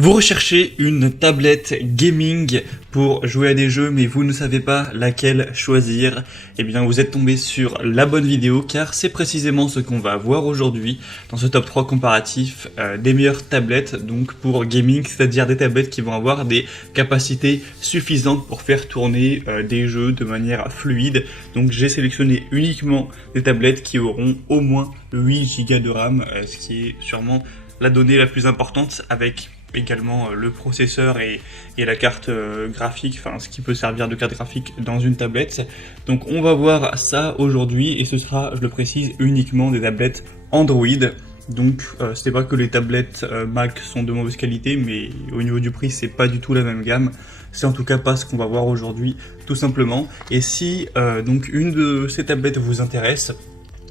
Vous recherchez une tablette gaming pour jouer à des jeux mais vous ne savez pas laquelle choisir. Eh bien vous êtes tombé sur la bonne vidéo car c'est précisément ce qu'on va voir aujourd'hui dans ce top 3 comparatif des meilleures tablettes donc pour gaming, c'est-à-dire des tablettes qui vont avoir des capacités suffisantes pour faire tourner des jeux de manière fluide. Donc j'ai sélectionné uniquement des tablettes qui auront au moins 8 Go de RAM, ce qui est sûrement la donnée la plus importante, avec également le processeur et la carte graphique, enfin ce qui peut servir de carte graphique dans une tablette. Donc on va voir ça aujourd'hui et ce sera, je le précise, uniquement des tablettes Android. Donc c'est pas que les tablettes Mac sont de mauvaise qualité, mais au niveau du prix c'est pas du tout la même gamme. C'est en tout cas pas ce qu'on va voir aujourd'hui tout simplement. Et si donc une de ces tablettes vous intéresse,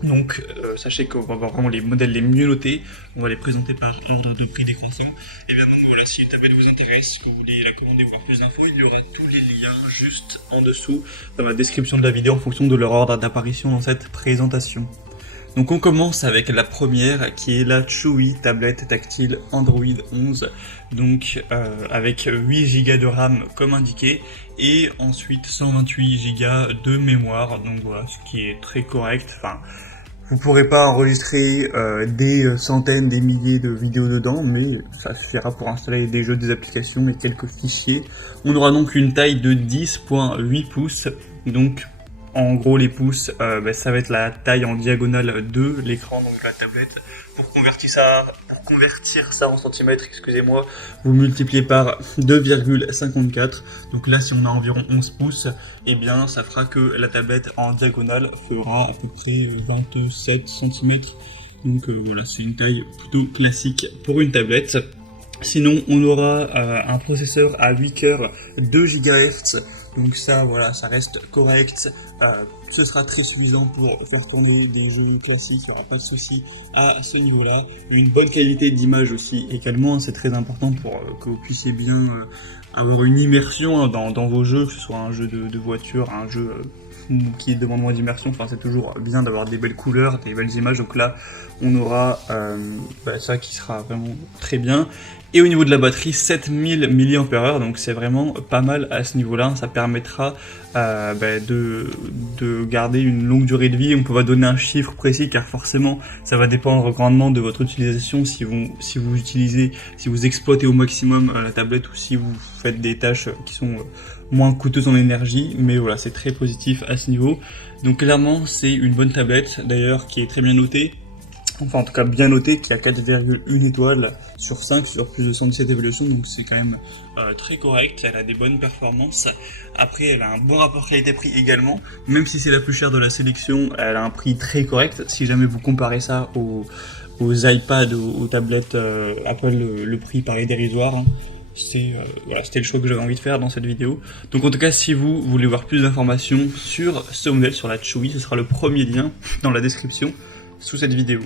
donc sachez qu'on va voir vraiment les modèles les mieux notés, on va les présenter par ordre de prix décroissant. Et bien donc voilà, si une tablette vous intéresse, que vous voulez la commander ou voir plus d'infos, il y aura tous les liens juste en dessous dans la description de la vidéo en fonction de leur ordre d'apparition dans cette présentation. Donc on commence avec la première qui est la Chewy tablette tactile Android 11, donc avec 8 Go de RAM comme indiqué et ensuite 128 Go de mémoire, donc voilà, ce qui est très correct. Enfin, vous pourrez pas enregistrer des centaines, des milliers de vidéos dedans, mais ça suffira pour installer des jeux, des applications et quelques fichiers. On aura donc une taille de 10.8 pouces, donc en gros les pouces, ça va être la taille en diagonale de l'écran, donc de la tablette. Pour convertir ça en centimètres, excusez-moi, vous multipliez par 2,54. Donc là, si on a environ 11 pouces, eh bien ça fera que la tablette en diagonale fera à peu près 27 cm. Donc voilà, c'est une taille plutôt classique pour une tablette. Sinon, on aura un processeur à 8 cœurs 2 GHz. Donc ça, voilà, ça reste correct. Ce sera très suffisant pour faire tourner des jeux classiques, il n'y aura pas de souci à ce niveau-là. Une bonne qualité d'image aussi également, c'est très important pour que vous puissiez bien avoir une immersion dans vos jeux, que ce soit un jeu de voiture, un jeu qui demande moins d'immersion. Enfin, c'est toujours bien d'avoir des belles couleurs, des belles images. Donc là, on aura ça qui sera vraiment très bien. Et au niveau de la batterie, 7000 mAh, donc c'est vraiment pas mal à ce niveau-là. Ça permettra de garder une longue durée de vie. On peut pas donner un chiffre précis car forcément ça va dépendre grandement de votre utilisation. Si vous exploitez au maximum la tablette ou si vous faites des tâches qui sont moins coûteuses en énergie. Mais voilà, c'est très positif à ce niveau. Donc clairement c'est une bonne tablette d'ailleurs qui est très bien notée. Enfin en tout cas bien noté, qui a 4,1 étoiles sur 5 sur plus de 117 évaluations, donc c'est quand même très correct, elle a des bonnes performances. Après elle a un bon rapport qualité-prix également, même si c'est la plus chère de la sélection, elle a un prix très correct. Si jamais vous comparez ça aux iPads, aux tablettes Apple, le prix paraît dérisoire. Hein. C'était le choix que j'avais envie de faire dans cette vidéo. Donc en tout cas, si vous voulez voir plus d'informations sur ce modèle, sur la Chewy, ce sera le premier lien dans la description sous cette vidéo.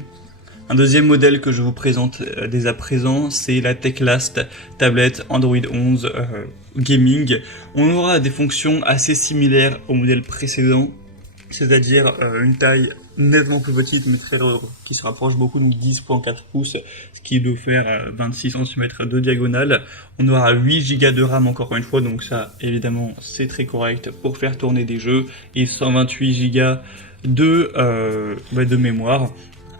Un deuxième modèle que je vous présente dès à présent, c'est la Teclast tablette Android 11 Gaming. On aura des fonctions assez similaires au modèle précédent, c'est-à-dire une taille nettement plus petite mais très lourde, qui se rapproche beaucoup, donc 10.4 pouces, ce qui doit faire 26 cm de diagonale. On aura 8 Go de RAM encore une fois, donc ça évidemment c'est très correct pour faire tourner des jeux, et 128 Go de mémoire.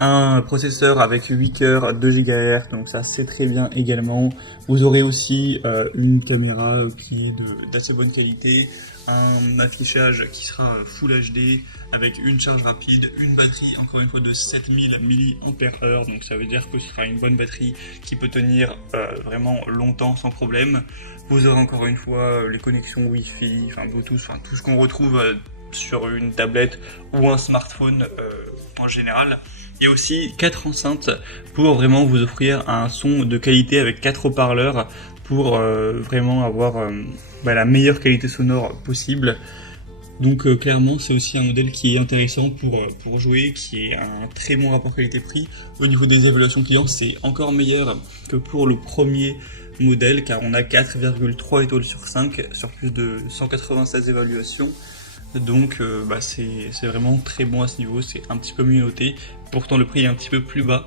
Un processeur avec 8 cœurs 2 GHz, donc ça c'est très bien également. Vous aurez aussi une caméra qui est d'assez bonne qualité, un affichage qui sera Full HD avec une charge rapide, une batterie encore une fois de 7000 mAh, donc ça veut dire que ce sera une bonne batterie qui peut tenir vraiment longtemps sans problème. Vous aurez encore une fois les connexions Wi-Fi, enfin Bluetooth, enfin tout ce qu'on retrouve sur une tablette ou un smartphone en général. Il y a aussi 4 enceintes pour vraiment vous offrir un son de qualité avec 4 haut-parleurs pour vraiment avoir la meilleure qualité sonore possible. Donc clairement c'est aussi un modèle qui est intéressant pour jouer, qui est un très bon rapport qualité-prix. Au niveau des évaluations clients, c'est encore meilleur que pour le premier modèle car on a 4,3 étoiles sur 5 sur plus de 196 évaluations. Donc c'est vraiment très bon à ce niveau, c'est un petit peu mieux noté, pourtant le prix est un petit peu plus bas.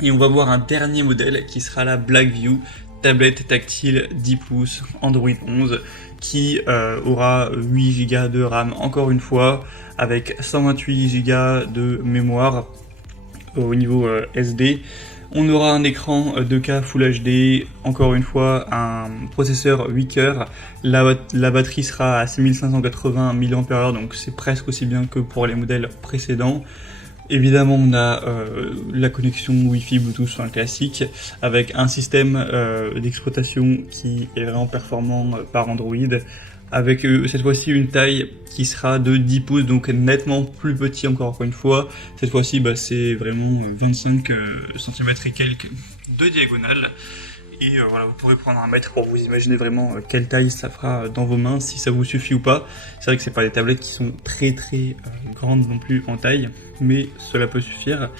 Et on va voir un dernier modèle qui sera la Blackview tablette tactile 10 pouces Android 11 qui aura 8 Go de RAM encore une fois, avec 128 Go de mémoire au niveau SD. On aura un écran 2K Full HD, encore une fois un processeur 8 cœurs, la batterie sera à 6580 mAh, donc c'est presque aussi bien que pour les modèles précédents. Évidemment, on a la connexion Wi-Fi Bluetooth, un classique, avec un système d'exploitation qui est vraiment performant par Android, avec cette fois-ci une taille qui sera de 10 pouces, donc nettement plus petit encore une fois. Cette fois-ci, c'est vraiment 25 cm et quelques de diagonale. Et voilà, vous pourrez prendre un mètre pour vous imaginer vraiment quelle taille ça fera dans vos mains, si ça vous suffit ou pas. C'est vrai que c'est pas des tablettes qui sont très grandes non plus en taille, mais cela peut suffire.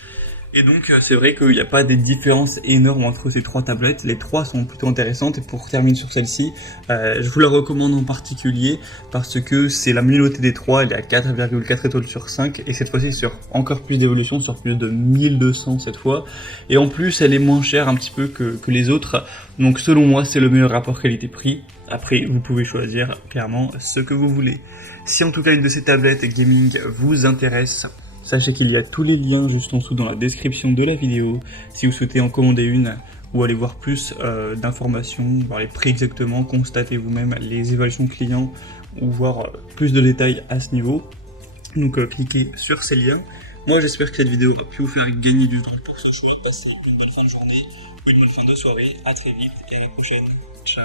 Et donc c'est vrai qu'il n'y a pas des différences énormes entre ces trois tablettes, les trois sont plutôt intéressantes, et pour terminer sur celle-ci, je vous la recommande en particulier parce que c'est la mieux notée des trois, elle est à 4,4 étoiles sur 5, et cette fois-ci sur encore plus d'évolution, sur plus de 1200 cette fois, et en plus elle est moins chère un petit peu que les autres, donc selon moi c'est le meilleur rapport qualité-prix. Après vous pouvez choisir clairement ce que vous voulez. Si en tout cas une de ces tablettes gaming vous intéresse, sachez qu'il y a tous les liens juste en dessous dans la description de la vidéo, si vous souhaitez en commander une ou aller voir plus d'informations, voir les prix exactement, constater vous-même les évaluations clients ou voir plus de détails à ce niveau. Donc cliquez sur ces liens. Moi j'espère que cette vidéo a pu vous faire gagner du temps pour ce choix. Passez une belle fin de journée ou une bonne fin de soirée. À très vite et à la prochaine. Ciao.